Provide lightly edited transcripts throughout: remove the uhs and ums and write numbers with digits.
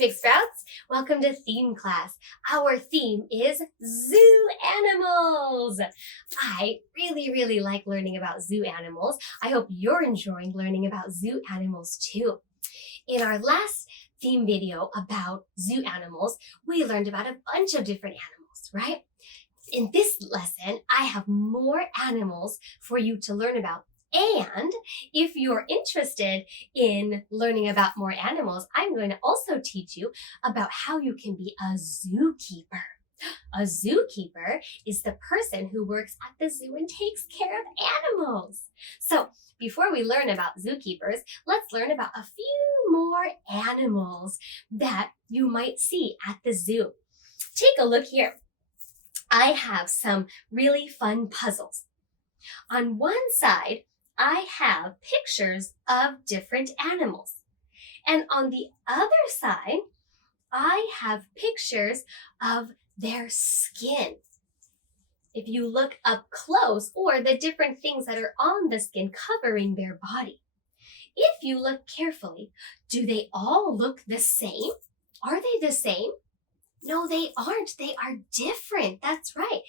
Big Sprouts! Welcome to theme class. Our theme is zoo animals. I really like learning about zoo animals. I hope you're enjoying learning about zoo animals too. In our last theme video about zoo animals, we learned about a bunch of different animals, right? In this lesson, I have more animals for you to learn about. And if you're interested in learning about more animals, I'm going to also teach you about how you can be a zookeeper. A zookeeper is the person who works at the zoo and takes care of animals. So before we learn about zookeepers, let's learn about a few more animals that you might see at the zoo. Take a look here. I have some really fun puzzles. On one side, I have pictures of different animals. And on the other side, I have pictures of their skin. If you look up close, or the different things that are on the skin covering their body. If you look carefully, do they all look the same? Are they the same? No, they aren't. They are different. That's right.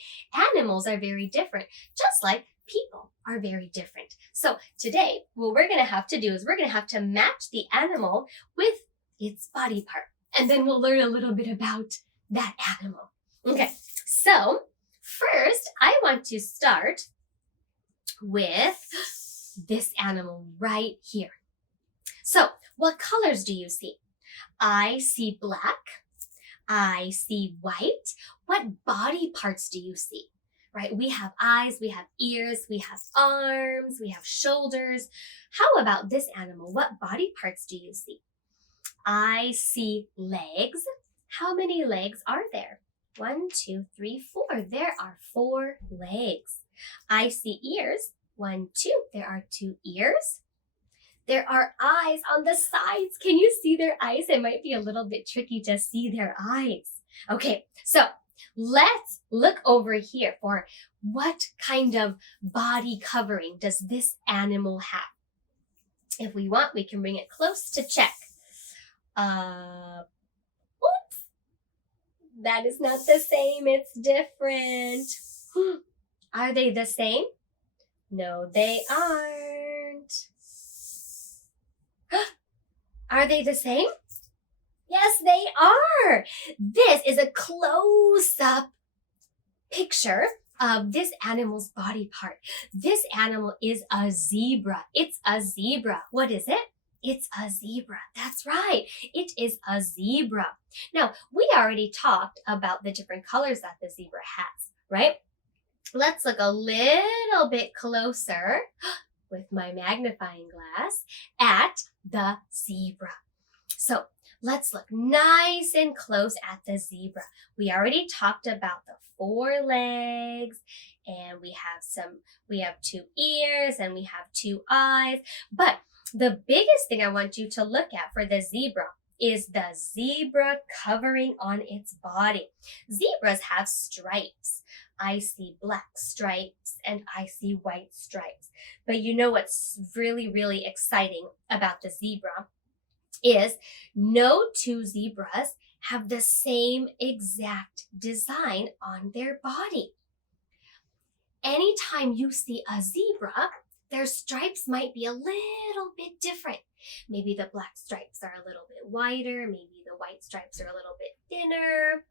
Animals are very different, just like people are very different. So today, what we're going to have to do is we're going to have to match the animal with its body part. And then we'll learn a little bit about that animal. Okay, so first, I want to start with this animal right here. So what colors do you see? I see black. I see white. What body parts do you see? Right? We have eyes, we have ears, we have arms, we have shoulders. How about this animal? What body parts do you see? I see legs. How many legs are there? 1, 2, 3, 4. There are 4 legs. I see ears. 1, 2. There are 2 ears. There are eyes on the sides. Can you see their eyes? It might be a little bit tricky to see their eyes. Okay, so let's look over here for what kind of body covering does this animal have. If we want, we can bring it close to check. Oops. That is not the same. It's different. Are they the same? No, they aren't. Are they the same? Yes, they are. This is a close-up picture of this animal's body part. This animal is a zebra. It's a zebra. What is it? It's a zebra. That's right. It is a zebra. Now, we already talked about the different colors that the zebra has, right? Let's look a little bit closer with my magnifying glass at the zebra. So let's look nice and close at the zebra. We already talked about the 4 legs, and we have 2 ears, and we have 2 eyes. But the biggest thing I want you to look at for the zebra is the zebra covering on its body. Zebras have stripes. I see black stripes and I see white stripes. But you know what's really exciting about the zebra is no 2 zebras have the same exact design on their body. Anytime you see a zebra, their stripes might be a little bit different. Maybe the black stripes are a little bit wider, maybe the white stripes are a little bit thinner.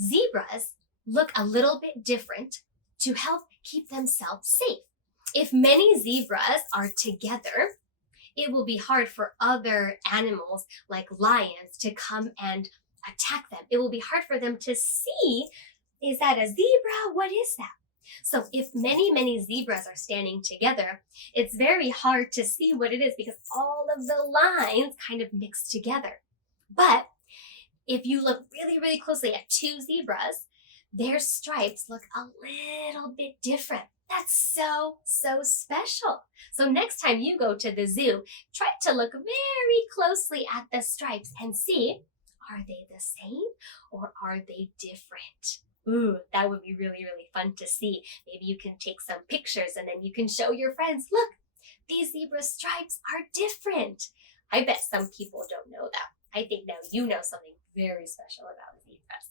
Zebras look a little bit different to help keep themselves safe. If many zebras are together, it will be hard for other animals like lions to come and attack them. It will be hard for them to see, is that a zebra? What is that? So if many zebras are standing together, it's very hard to see what it is because all of the lines kind of mix together. But if you look really closely at 2 zebras, their stripes look a little bit different. That's so special. So next time you go to the zoo, try to look very closely at the stripes and see, are they the same or are they different? Ooh, that would be really fun to see. Maybe you can take some pictures and then you can show your friends, look, these zebra stripes are different. I bet some people don't know that. I think now you know something very special about zebras.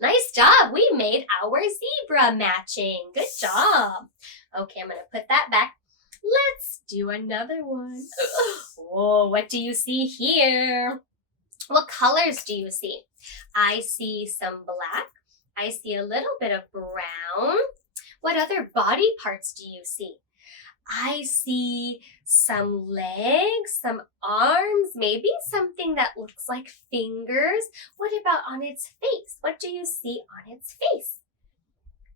Nice job. We made our zebra matching. Good job. Okay, I'm going to put that back. Let's do another one. Oh, what do you see here? What colors do you see? I see some black. I see a little bit of brown. What other body parts do you see? I see some legs, some arms, maybe something that looks like fingers. What about on its face? What do you see on its face?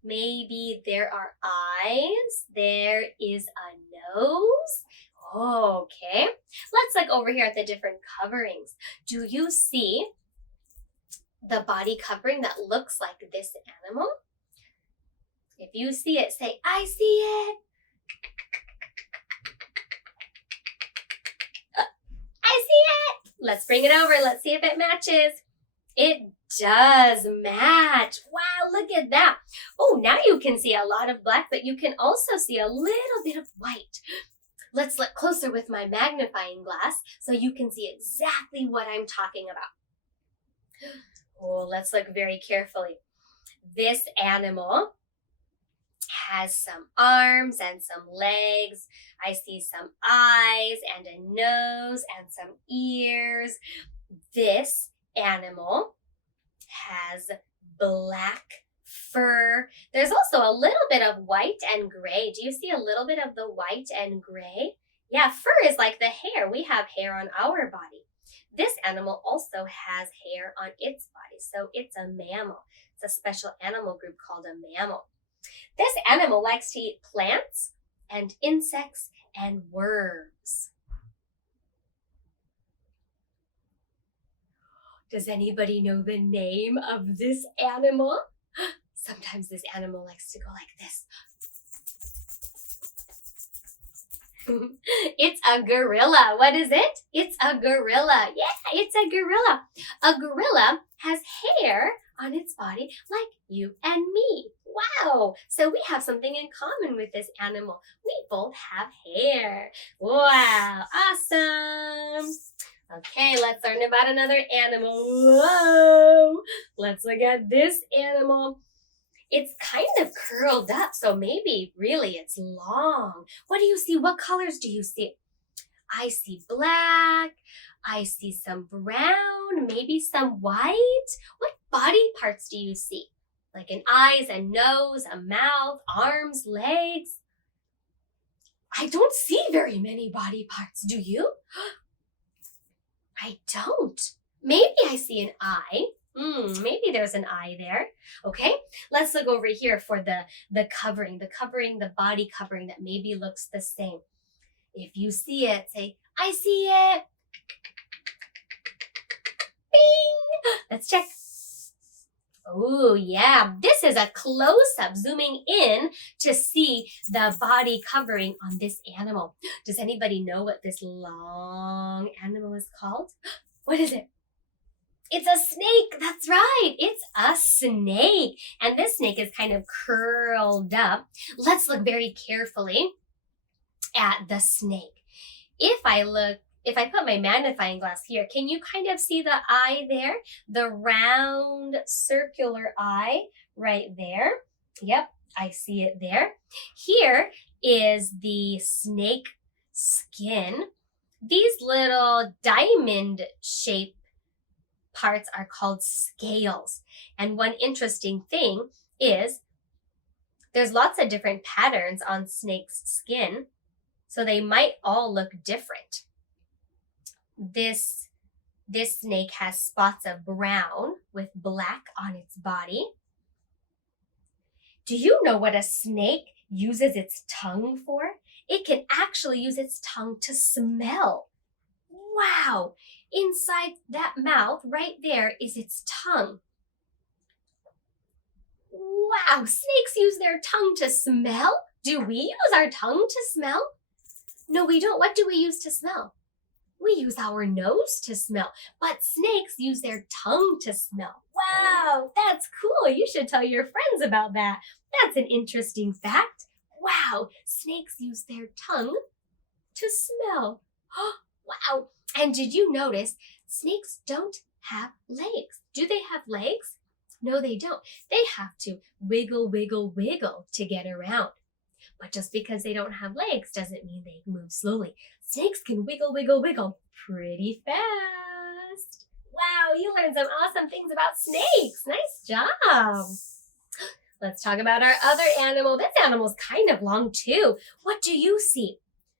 Maybe there are eyes. There is a nose. Okay. Let's look over here at the different coverings. Do you see the body covering that looks like this animal? If you see it, say, I see it. I see it. Let's bring it over. Let's see if it matches. It does match. Wow, look at that. Oh, now you can see a lot of black, but you can also see a little bit of white. Let's look closer with my magnifying glass so you can see exactly what I'm talking about. Oh, let's look very carefully. This animal has some arms and some legs. I see some eyes and a nose and some ears. This animal has black fur. There's also a little bit of white and gray. Do you see a little bit of the white and gray? Yeah, fur is like the hair. We have hair on our body. This animal also has hair on its body, so it's a mammal. It's a special animal group called a mammal. This animal likes to eat plants and insects and worms. Does anybody know the name of this animal? Sometimes this animal likes to go like this. It's a gorilla. What is it? It's a gorilla. Yeah, it's a gorilla. A gorilla has hair on its body like you and me. Wow. So we have something in common with this animal. We both have hair. Wow. Awesome. Okay, let's learn about another animal. Whoa. Let's look at this animal. It's kind of curled up, so maybe really it's long. What do you see? What colors do you see? I see black. I see some brown, maybe some white. What body parts do you see? Like an eyes, a nose, a mouth, arms, legs. I don't see very many body parts. Do you? I don't. Maybe I see an eye. Maybe there's an eye there. Okay, let's look over here for the covering, the body covering that maybe looks the same. If you see it, say, I see it. Bing! Let's check. Oh, yeah. This is a close-up, zooming in to see the body covering on this animal. Does anybody know what this long animal is called? What is it? It's a snake. That's right. It's a snake. And this snake is kind of curled up. Let's look very carefully at the snake. If I put my magnifying glass here, can you kind of see the eye there? The round circular eye right there. Yep, I see it there. Here is the snake skin. These little diamond-shaped parts are called scales. And one interesting thing is there's lots of different patterns on snake's skin, so they might all look different. This snake has spots of brown with black on its body. Do you know what a snake uses its tongue for? It can actually use its tongue to smell. Wow! Inside that mouth right there is its tongue. Wow! Snakes use their tongue to smell? Do we use our tongue to smell? No, we don't. What do we use to smell? We use our nose to smell, but snakes use their tongue to smell. Wow, that's cool. You should tell your friends about that. That's an interesting fact. Wow, snakes use their tongue to smell. Wow, and did you notice Snakes don't have legs. Do they have legs? No, they don't. They have to wiggle, wiggle, wiggle to get around. But just because they don't have legs doesn't mean they move slowly. Snakes can wiggle, wiggle, wiggle pretty fast. Wow, you learned some awesome things about snakes. Nice job. Let's talk about our other animal. This animal's kind of long too. What do you see?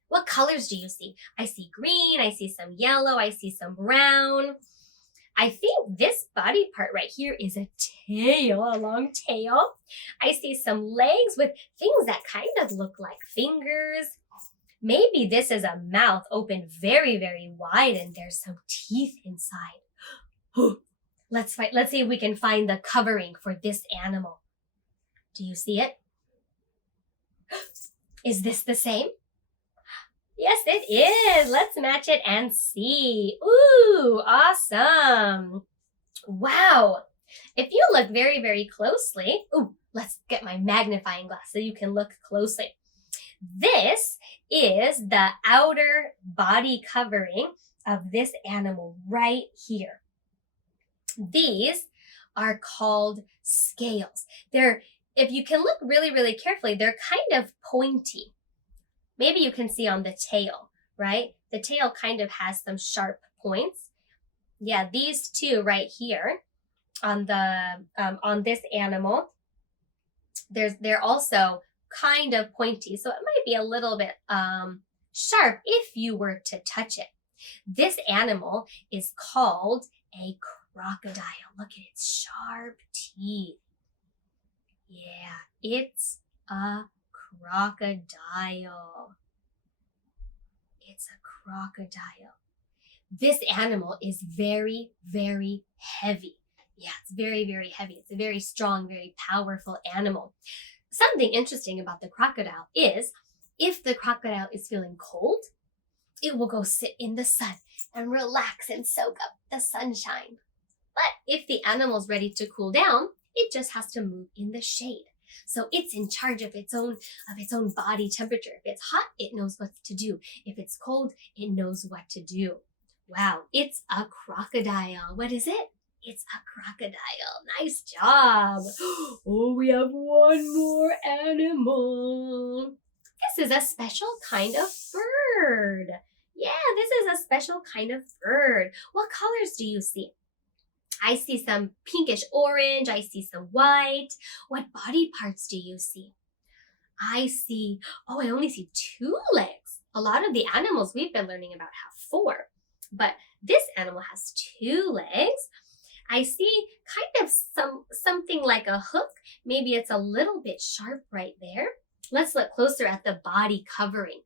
What colors do you see? I see green, I see some yellow, I see some brown. I think this body part right here is a tail, a long tail. I see some legs with things that kind of look like fingers. Maybe this is a mouth open very, very wide and there's some teeth inside. Let's see if we can find the covering for this animal. Do you see it? Is this the same? Yes, it is. Let's match it and see. Ooh, awesome. Wow. If you look very, very closely, let's get my magnifying glass so you can look closely. This is the outer body covering of this animal right here. These are called scales. If you can look really, really carefully, they're kind of pointy. Maybe you can see on the tail, right? The tail kind of has some sharp points. Yeah, these two right here on this animal, they're also kind of pointy, so it might be a little bit sharp if you were to touch it. This animal is called a crocodile. Look at its sharp teeth. Yeah, it's a crocodile. It's a crocodile. This animal is very, very heavy. Yeah, it's very, very heavy. It's a very strong, very powerful animal. Something interesting about the crocodile is if the crocodile is feeling cold, it will go sit in the sun and relax and soak up the sunshine. But if the animal's ready to cool down, it just has to move in the shade. So it's in charge of its own body temperature. If it's hot, it knows what to do. If it's cold, it knows what to do. Wow, it's a crocodile. What is it? It's a crocodile. Nice job. Oh, we have one more animal. This is a special kind of bird. Yeah, this is a special kind of bird. What colors do you see? I see some pinkish orange. I see some white. What body parts do you see? I only see 2 legs. A lot of the animals we've been learning about have 4, but this animal has 2 legs. I see kind of something like a hook. Maybe it's a little bit sharp right there. Let's look closer at the body covering.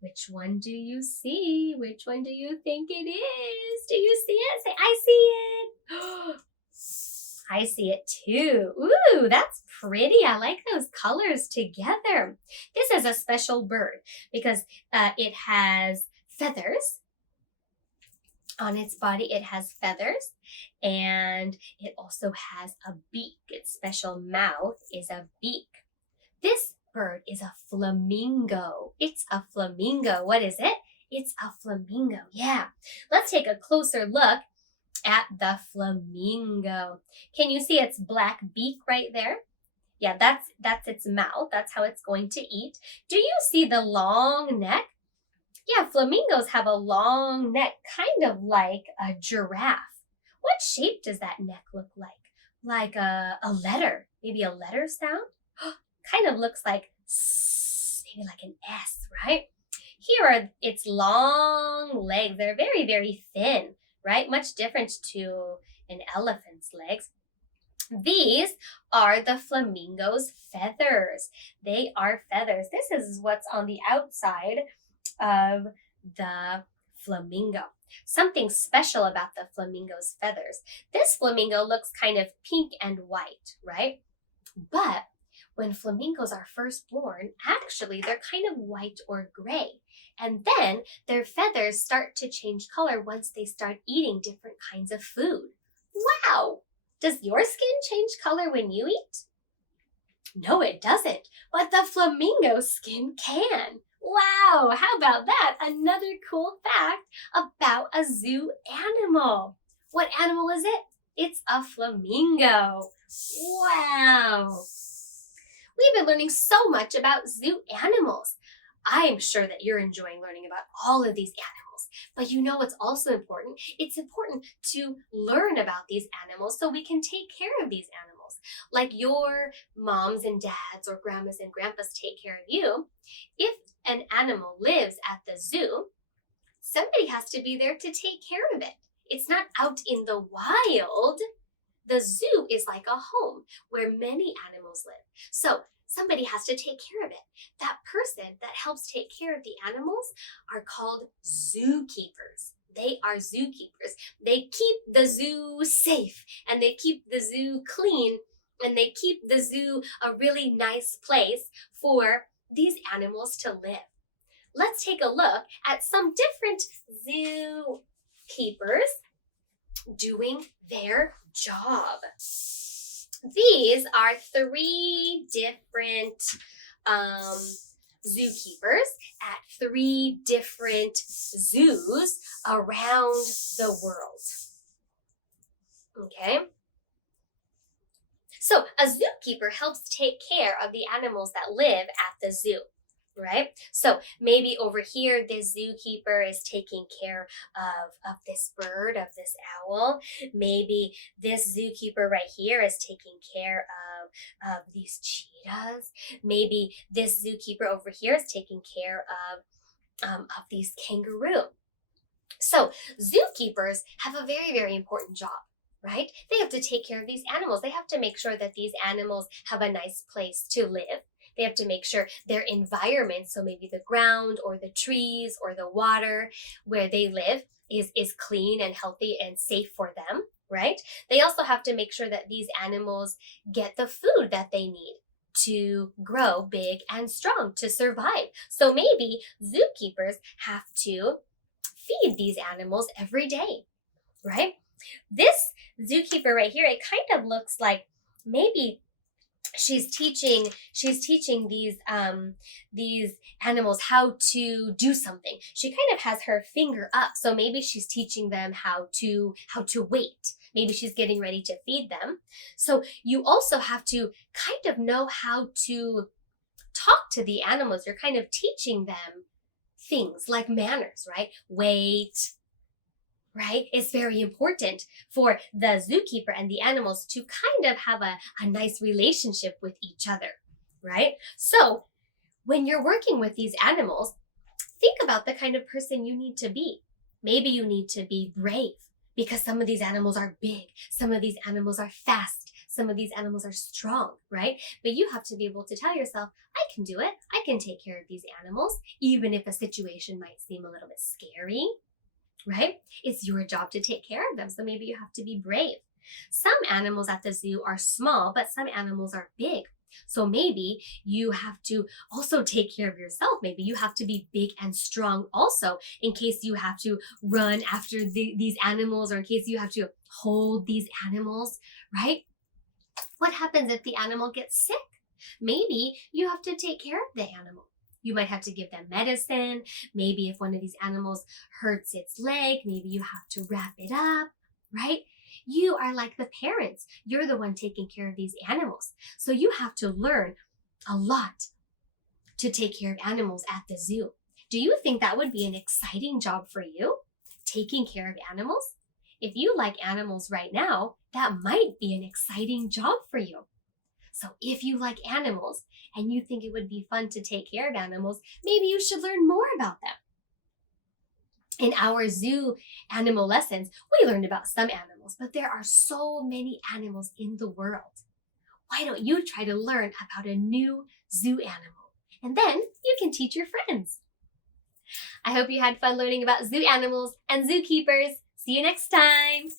Which one do you see? Which one do you think it is? Do you see it? Say, I see it. I see it too. Ooh, that's pretty. I like those colors together. This is a special bird because it has feathers. On its body, it has feathers, and it also has a beak. Its special mouth is a beak. This bird is a flamingo. It's a flamingo. What is it? It's a flamingo. Yeah. Let's take a closer look at the flamingo. Can you see its black beak right there? Yeah, that's its mouth. That's how it's going to eat. Do you see the long neck? Yeah, flamingos have a long neck, kind of like a giraffe. What shape does that neck look like? Like a letter, maybe a letter sound? Kind of looks like maybe like an S, right? Here are its long legs. They're very, very thin, right? Much different to an elephant's legs. These are the flamingo's feathers. They are feathers. This is what's on the outside of the flamingo. Something special about the flamingo's feathers. This flamingo looks kind of pink and white, right? But when flamingos are first born, actually they're kind of white or gray. And then their feathers start to change color once they start eating different kinds of food. Wow! Does your skin change color when you eat? No, it doesn't. But the flamingo skin can. Wow, how about that? Another cool fact about a zoo animal. What animal is it? It's a flamingo. Wow. We've been learning so much about zoo animals. I'm sure that you're enjoying learning about all of these animals. But you know what's also important? It's important to learn about these animals so we can take care of these animals. Like your moms and dads or grandmas and grandpas take care of you. If an animal lives at the zoo, somebody has to be there to take care of it. It's not out in the wild. The zoo is like a home where many animals live. So somebody has to take care of it. That person that helps take care of the animals are called zookeepers. They are zookeepers. They keep the zoo safe and they keep the zoo clean and they keep the zoo a really nice place for these animals to live. Let's take a look at some different zookeepers doing their job. These are 3 different zookeepers at 3 different zoos around the world. Okay? So a zookeeper helps take care of the animals that live at the zoo. Right? So maybe over here, this zookeeper is taking care of this bird, of this owl. Maybe this zookeeper right here is taking care of these cheetahs. Maybe this zookeeper over here is taking care of these kangaroo. So zookeepers have a very, very important job. Right? They have to take care of these animals. They have to make sure that these animals have a nice place to live. They have to make sure their environment, so maybe the ground or the trees or the water where they live is clean and healthy and safe for them, right? They also have to make sure that these animals get the food that they need to grow big and strong, to survive. So maybe zookeepers have to feed these animals every day, right? This zookeeper right here, it kind of looks like maybe she's teaching these animals how to do something. She kind of has her finger up, so maybe she's teaching them how to wait. Maybe she's getting ready to feed them. So you also have to kind of know how to talk to the animals. You're kind of teaching them things like manners, right? Wait, right? It's very important for the zookeeper and the animals to kind of have a nice relationship with each other, right? So when you're working with these animals, think about the kind of person you need to be. Maybe you need to be brave because some of these animals are big. Some of these animals are fast. Some of these animals are strong, right? But you have to be able to tell yourself, I can do it. I can take care of these animals, even if a situation might seem a little bit scary. Right? It's your job to take care of them. So maybe you have to be brave. Some animals at the zoo are small, but some animals are big. So maybe you have to also take care of yourself. Maybe you have to be big and strong also in case you have to run after these animals or in case you have to hold these animals, right? What happens if the animal gets sick? Maybe you have to take care of the animal. You might have to give them medicine. Maybe if one of these animals hurts its leg, maybe you have to wrap it up, right? You are like the parents. You're the one taking care of these animals. So you have to learn a lot to take care of animals at the zoo. Do you think that would be an exciting job for you? Taking care of animals? If you like animals right now, that might be an exciting job for you. So if you like animals and you think it would be fun to take care of animals, maybe you should learn more about them. In our zoo animal lessons, we learned about some animals, but there are so many animals in the world. Why don't you try to learn about a new zoo animal? And then you can teach your friends. I hope you had fun learning about zoo animals and zookeepers. See you next time.